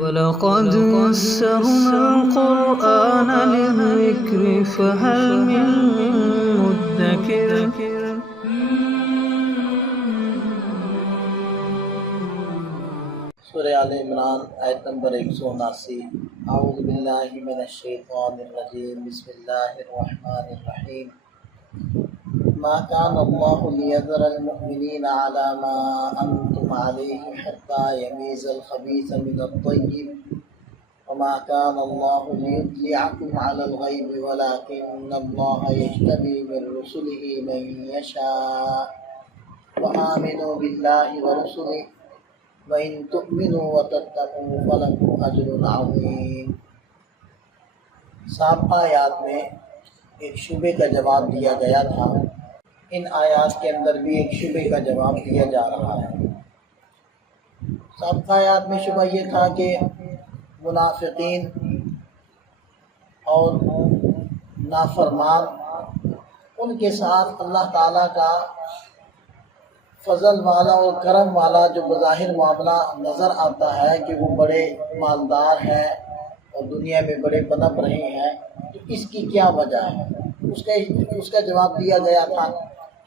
وَلَقَدْ يَسَّرْنَا الْقُرْآنَ لِلذِّكْرِ فَهَلْ مِن مُّدَّكِرٍ سورہ آل عمران آیت نمبر 179۔ اعوذ باللہ من الشیطان الرجیم، بسم اللہ الرحمن الرحیم۔ ما كان الله ليذر المؤمنين على ما أنتم عليه حتى يميز الخبيث من الطيب وما كان الله ليطلعكم على الغيب ولكن الله يجتبي من رسله من يشاء وآمنوا بالله ورسله وَإِن تُؤْمِنُوا وَتَتَّقُوا فَلَكُمْ أَجْرٌ عَظِيمٌ۔ سابقہ آیات میں ایک شبے کا جواب دیا گیا تھا، ان آیات کے اندر بھی ایک شبے کا جواب دیا جا رہا ہے۔ سابقہ آیات میں شبہ یہ تھا کہ منافقین اور نافرمان ان کے ساتھ اللہ تعالیٰ کا فضل والا اور کرم والا جو بظاہر معاملہ نظر آتا ہے کہ وہ بڑے مالدار ہیں اور دنیا میں بڑے پنپ رہے ہیں، تو اس کی کیا وجہ ہے؟ اس کا جواب دیا گیا تھا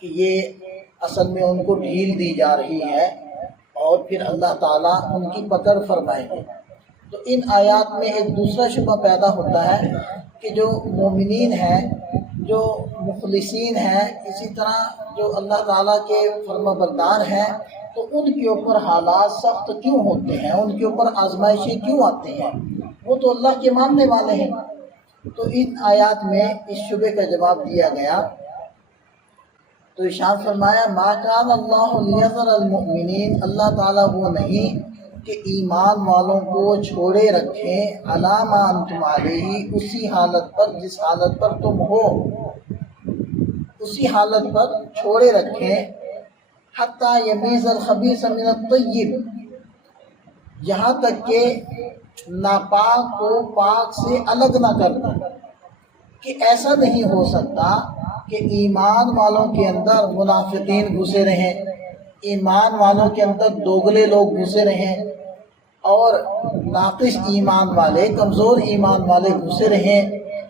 کہ یہ اصل میں ان کو ڈھیل دی جا رہی ہے اور پھر اللہ تعالیٰ ان کی پکڑ فرمائیں گے۔ تو ان آیات میں ایک دوسرا شبہ پیدا ہوتا ہے کہ جو مومنین ہیں، جو مخلصین ہیں، اسی طرح جو اللہ تعالیٰ کے فرما بردار ہیں، تو ان کے اوپر حالات سخت کیوں ہوتے ہیں، ان کے اوپر آزمائشیں کیوں آتی ہیں؟ وہ تو اللہ کے ماننے والے ہیں۔ تو ان آیات میں اس شبے کا جواب دیا گیا۔ تو ارشاد فرمایا ما کان اللہ لیذر المؤمنین، اللہ تعالیٰ وہ نہیں کہ ایمان والوں کو چھوڑے رکھیں علی ما انتم علیہ، اسی حالت پر جس حالت پر تم ہو، اسی حالت پر چھوڑے رکھیں، حتی یمیز الخبیث من الطیب، یہاں تک کہ ناپاک کو پاک سے الگ نہ کر دیں۔ کہ ایسا نہیں ہو سکتا کہ ایمان والوں کے اندر منافقین گھسے رہیں، ایمان والوں کے اندر دوگلے لوگ گھسے رہیں، اور ناقص ایمان والے، کمزور ایمان والے گھسے رہیں،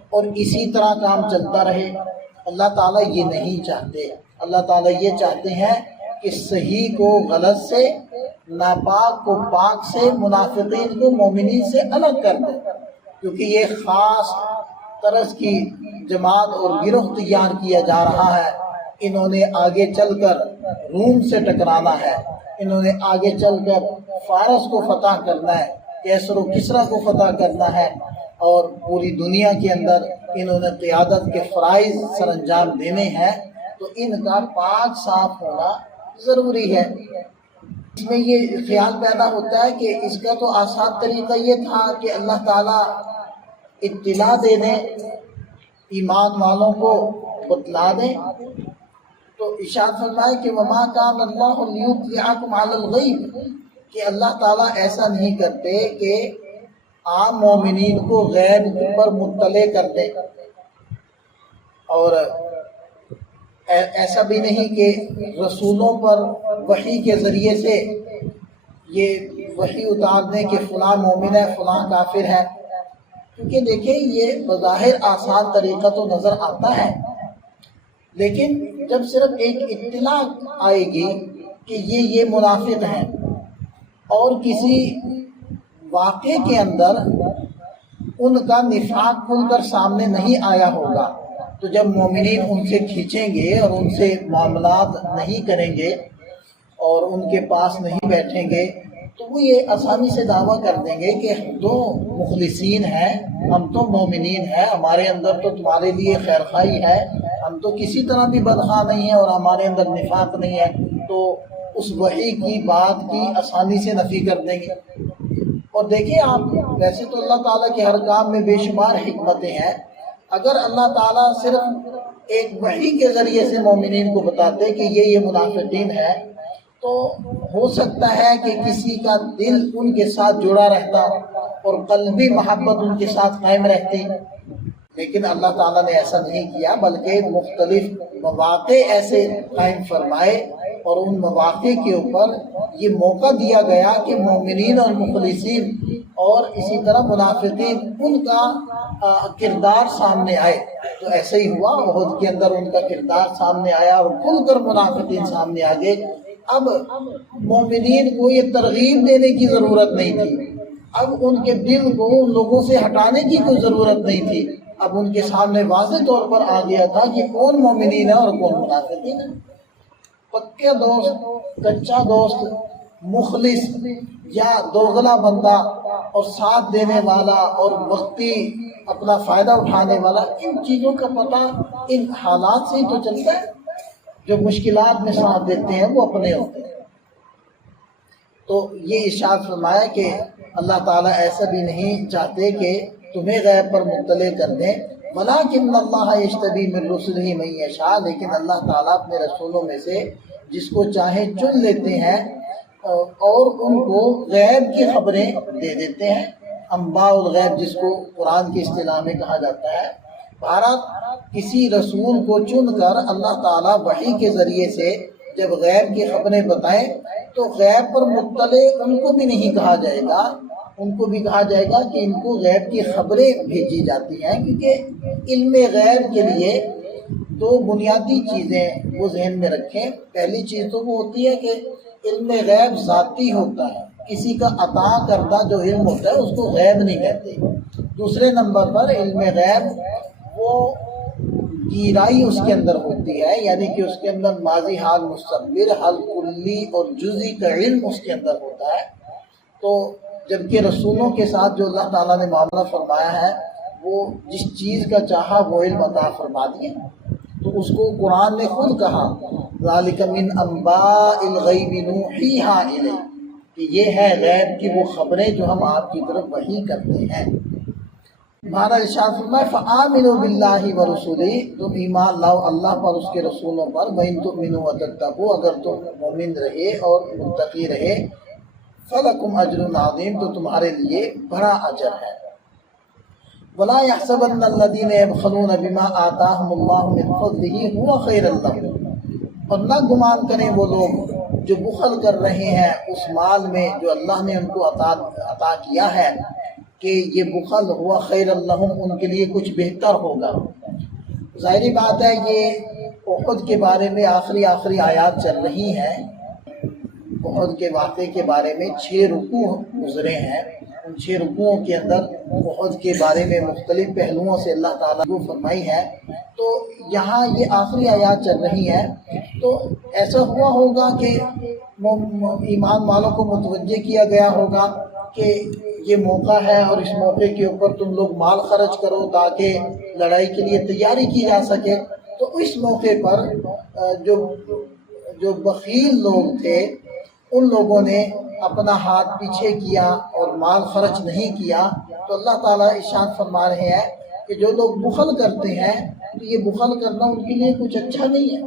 اور اسی طرح کام چلتا رہے۔ اللہ تعالیٰ یہ نہیں چاہتے۔ اللہ تعالیٰ یہ چاہتے ہیں کہ صحیح کو غلط سے، ناپاک کو پاک سے، منافقین کو مومنین سے الگ کر دیں، کیونکہ یہ خاص طرز کی جماعت اور گروہ تیار کیا جا رہا ہے۔ انہوں نے آگے چل کر روم سے ٹکرانا ہے، انہوں نے آگے چل کر فارس کو فتح کرنا ہے، کیسر و کسریٰ کو فتح کرنا ہے، اور پوری دنیا کے اندر انہوں نے قیادت کے فرائض سر انجام دینے ہیں۔ تو ان کا پاک صاف ہونا ضروری ہے۔ اس میں یہ خیال پیدا ہوتا ہے کہ اس کا تو آسان طریقہ یہ تھا کہ اللہ تعالیٰ اطلاع دے دیں، ایمان والوں کو بتلا دیں۔ تو ارشاد فرمائے کہ وما کان اللہ لیطلعکم علی الغیب، کہ اللہ تعالیٰ ایسا نہیں کرتے کہ عام مومنین کو غیب پر مطلع کر دیں، اور ایسا بھی نہیں کہ رسولوں پر وحی کے ذریعے سے یہ وحی اتار دیں کہ فلاں مومن ہے، فلاں کافر ہے۔ کیونکہ دیکھیں یہ بظاہر آسان طریقہ تو نظر آتا ہے، لیکن جب صرف ایک اطلاع آئے گی کہ یہ منافق ہیں، اور کسی واقعے کے اندر ان کا نفاق کھل کر سامنے نہیں آیا ہوگا، تو جب مومنین ان سے کھینچیں گے اور ان سے معاملات نہیں کریں گے اور ان کے پاس نہیں بیٹھیں گے، تو وہ یہ آسانی سے دعویٰ کر دیں گے کہ ہم تو مخلصین ہیں، ہم تو مومنین ہیں، ہمارے اندر تو تمہارے لیے خیر خواہی ہے، ہم تو کسی طرح بھی بدخواہ نہیں ہیں، اور ہمارے اندر نفاق نہیں ہے۔ تو اس وحی کی بات کی آسانی سے نفی کر دیں گے۔ اور دیکھیں آپ، ویسے تو اللہ تعالیٰ کے ہر کام میں بے شمار حکمتیں ہیں۔ اگر اللہ تعالیٰ صرف ایک وحی کے ذریعے سے مومنین کو بتاتے کہ یہ منافقین ہے، تو ہو سکتا ہے کہ کسی کا دل ان کے ساتھ جڑا رہتا اور قلبی محبت ان کے ساتھ قائم رہتی، لیکن اللہ تعالیٰ نے ایسا نہیں کیا، بلکہ مختلف مواقع ایسے قائم فرمائے اور ان مواقع کے اوپر یہ موقع دیا گیا کہ مومنین اور مخلصین اور اسی طرح منافقین ان کا کردار سامنے آئے. تو ایسے ہی ہوا، احد کے اندر ان کا کردار سامنے آیا اور کھل کر منافقین سامنے آ گئے. اب مومنین کو یہ ترغیب دینے کی ضرورت نہیں تھی، اب ان کے دل کو ان لوگوں سے ہٹانے کی کوئی ضرورت نہیں تھی. اب ان کے سامنے واضح طور پر آ گیا تھا کہ کون مومنین ہے اور کون منافقین ہے. پکے دوست، کچا دوست، مخلص یا دوغلا بندہ اور ساتھ دینے والا اور وقتی اپنا فائدہ اٹھانے والا، ان چیزوں کا پتہ ان حالات سے ہی تو چلتا ہے. جو مشکلات میں ساتھ دیتے ہیں وہ اپنے ہوتے ہیں. تو یہ ارشاد فرمایا کہ اللہ تعالیٰ ایسا بھی نہیں چاہتے کہ تمہیں غیب پر مطلع کر دیں. وَلَٰكِنَّ اللَّهَ يَجْتَبِي مِن رُّسُلِهِ مَن يَشَاءُ، لیکن اللہ تعالیٰ اپنے رسولوں میں سے جس کو چاہے چن لیتے ہیں اور ان کو غیب کی خبریں دے دیتے ہیں. انباء الغیب جس کو قرآن کی اصطلاح میں کہا جاتا ہے. بھارت کسی رسول کو چن کر اللہ تعالیٰ وحی کے ذریعے سے جب غیب کی خبریں بتائیں تو غیب پر مطلع ان کو بھی نہیں کہا جائے گا، ان کو بھی کہا جائے گا کہ ان کو غیب کی خبریں بھیجی جاتی ہیں. کیونکہ علم غیب کے لیے دو بنیادی چیزیں وہ ذہن میں رکھیں. پہلی چیز تو وہ ہوتی ہے کہ علم غیب ذاتی ہوتا ہے، کسی کا عطا کردہ جو علم ہوتا ہے اس کو غیب نہیں کہتے. دوسرے نمبر پر علم غیب وہ گیرائی اس کے اندر ہوتی ہے، یعنی کہ اس کے اندر ماضی حال مستقبل حال کلی اور جزئی کا علم اس کے اندر ہوتا ہے. تو جبکہ رسولوں کے ساتھ جو اللہ تعالیٰ نے معاملہ فرمایا ہے وہ جس چیز کا چاہا وہ علم عطا فرما دیے. تو اس کو قرآن نے خود کہا ذالک من انباء الغیب نوحیہا الیک، کہ یہ ہے غیب کی وہ خبریں جو ہم آپ کی طرف وحی کرتے ہیں. ہمارا ارشاد فرمایا فآمنوا باللہ ورسولہ، تم ایمان لاؤ اللہ پر اس کے رسولوں پر. وإن تؤمنوا وتتقوا، اگر تم مومن رہے اور متقی رہے. فلکم اجر عظیم، تو تمہارے لیے بڑا اجر ہے. ولا يحسبن الذين يبخلون بما آتاهم الله من فضله هو خيرا لهم، اور نہ گمان کریں وہ لوگ جو بخل کر رہے ہیں اس مال میں جو اللہ نے ان کو عطا کیا ہے کہ یہ بخل ہوا خیر لهم، ان کے لیے کچھ بہتر ہوگا. ظاہری بات ہے یہ احد کے بارے میں آخری آیات چل رہی ہیں. احد کے واقعے کے بارے میں 6 رکوع گزرے ہیں. ان 6 رکوعوں کے اندر احد کے بارے میں مختلف پہلوؤں سے اللہ تعالیٰ کو فرمائی ہے. تو یہاں یہ آخری آیات چل رہی ہیں. تو ایسا ہوا ہوگا کہ ایمان والوں کو متوجہ کیا گیا ہوگا کہ یہ موقع ہے اور اس موقع کے اوپر تم لوگ مال خرچ کرو تاکہ لڑائی کے لیے تیاری کی جا سکے. تو اس موقع پر جو بخیل لوگ تھے ان لوگوں نے اپنا ہاتھ پیچھے کیا اور مال خرچ نہیں کیا. تو اللہ تعالیٰ ارشاد فرما رہے ہیں کہ جو لوگ بخل کرتے ہیں تو یہ بخل کرنا ان کے لیے کچھ اچھا نہیں ہے.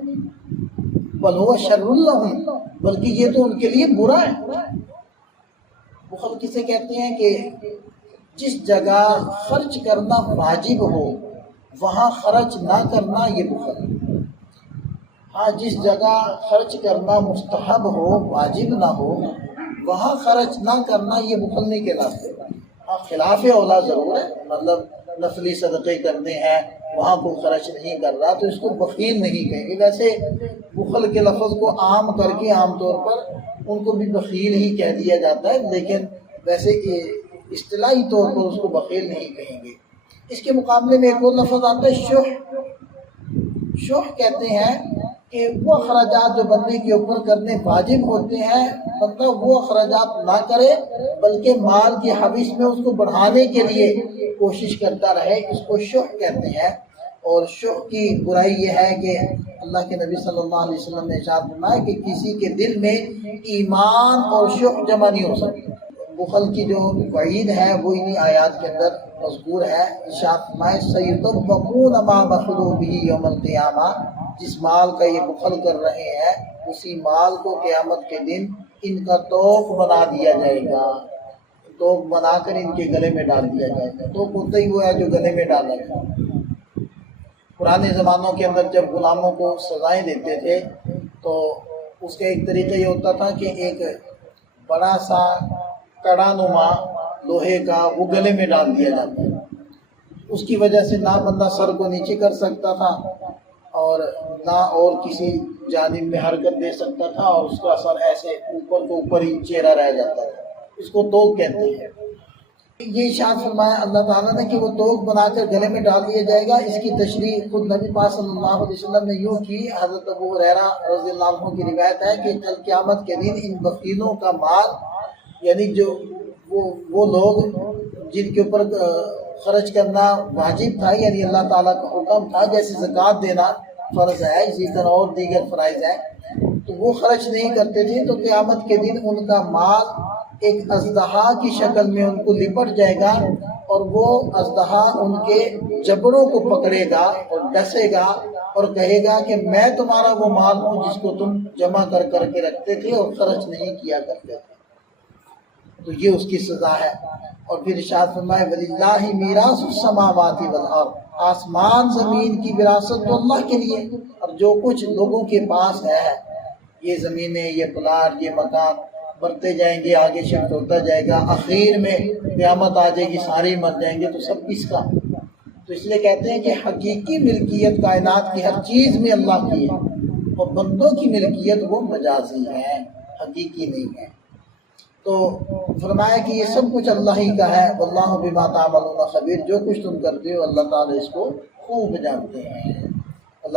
بل هو شر لهم، بلکہ یہ تو ان کے لیے برا ہے. بخل کسے کہتے ہیں کہ جس جگہ خرچ کرنا واجب ہو وہاں خرچ نہ کرنا یہ بخل ہے. ہاں جس جگہ خرچ کرنا مستحب ہو واجب نہ ہو وہاں خرچ نہ کرنا یہ بخل نہیں کہلاتے. ہاں خلاف اولا ضرور ہے، مطلب نفلی صدقے کرنے ہیں وہاں کوئی خرچ نہیں کر رہا تو اس کو بخیل نہیں کہیں گے. ویسے بخل کے لفظ کو عام کر کے عام طور پر ان کو بھی بخیل ہی کہہ دیا جاتا ہے، لیکن ویسے اصطلاحی طور پر اس کو بخیل نہیں کہیں گے. اس کے مقابلے میں ایک اور لفظ آتا ہے شح. شح کہتے ہیں کہ وہ اخراجات جو بندے کے اوپر کرنے واجب ہوتے ہیں بندہ وہ اخراجات نہ کرے بلکہ مال کی حویث میں اس کو بڑھانے کے لیے کوشش کرتا رہے. اس کو شح کہتے ہیں. اور شح کی برائی یہ ہے کہ اللہ کے نبی صلی اللہ علیہ وسلم نے ارشاد فرمایا کہ کسی کے دل میں ایمان اور شح جمع نہیں ہو سکتی. بخل کی جو وعید ہے وہ انہی آیات کے اندر مذکور ہے. ارشاد فرمائے سیطبقون ما بخلوا به یوم القیامہ، جس مال کا یہ بخل کر رہے ہیں اسی مال کو قیامت کے دن ان کا توق بنا دیا جائے گا. توق بنا کر ان کے گلے میں ڈال دیا جائے گا. توق ہوتا ہی وہ ہے جو گلے میں ڈالا جائے. پرانے زمانوں کے اندر جب غلاموں کو سزائیں دیتے تھے تو اس کا ایک طریقہ یہ ہوتا تھا کہ ایک بڑا سا کڑا نما لوہے کا وہ گلے میں ڈال دیا جاتا ہے، اس کی وجہ سے نہ بندہ سر کو نیچے کر سکتا تھا اور نہ اور کسی جانب میں حرکت دے سکتا تھا، اور اس کا سر ایسے اوپر کو اوپر ہی چہرہ رہ جاتا تھا، اس کو توق کہتے ہیں۔ یہ ارشاد فرمایا اللہ تعالیٰ نے کہ وہ توق بنا کر گلے میں ڈال دیا جائے گا۔ اس کی تشریح خود نبی پاک صلی اللہ علیہ وسلم نے یوں کی، حضرت ابو ہریرہ رضی اللہ عنہ کی روایت ہے کہ کل قیامت کے دن ان بخیلوں کا مال، یعنی جو وہ لوگ جن کے اوپر خرچ کرنا واجب تھا، یعنی اللہ تعالیٰ کا حکم تھا، جیسے زکوٰۃ دینا فرض ہے، اسی طرح اور دیگر فرائض ہیں، تو وہ خرچ نہیں کرتے تھے، تو قیامت کے دن ان کا مال ایک اژدہا کی شکل میں ان کو لپٹ جائے گا، اور وہ اژدہا ان کے جبڑوں کو پکڑے گا اور ڈسے گا اور کہے گا کہ میں تمہارا وہ مال ہوں جس کو تم جمع کر کر کے رکھتے تھے اور خرچ نہیں کیا کرتے تھے۔ تو یہ اس کی سزا ہے۔ اور پھر ارشاد فرمائے وَلِلَّهِ مِيرَاثُ السَّمَاوَاتِ وَالْأَرْضِ، آسمان زمین کی وراثت تو اللہ کے لیے، اور جو کچھ لوگوں کے پاس ہے، یہ زمینیں، یہ پلاٹ، یہ مکان بڑھتے جائیں گے، آگے شفٹ ہوتا جائے گا، اخیر میں قیامت آ جائے گی، سارے مر جائیں گے، تو سب کس کا؟ تو اس لیے کہتے ہیں کہ حقیقی ملکیت کائنات کی ہر چیز میں اللہ کی ہے، اور بندوں کی ملکیت وہ مجازی ہے، حقیقی نہیں ہے۔ تو فرمایا کہ یہ سب کچھ اللہ ہی کا ہے، واللہ بما تعملون خبیر، جو کچھ تم کرتے ہو اللہ تعالیٰ اس کو خوب جانتے ہیں۔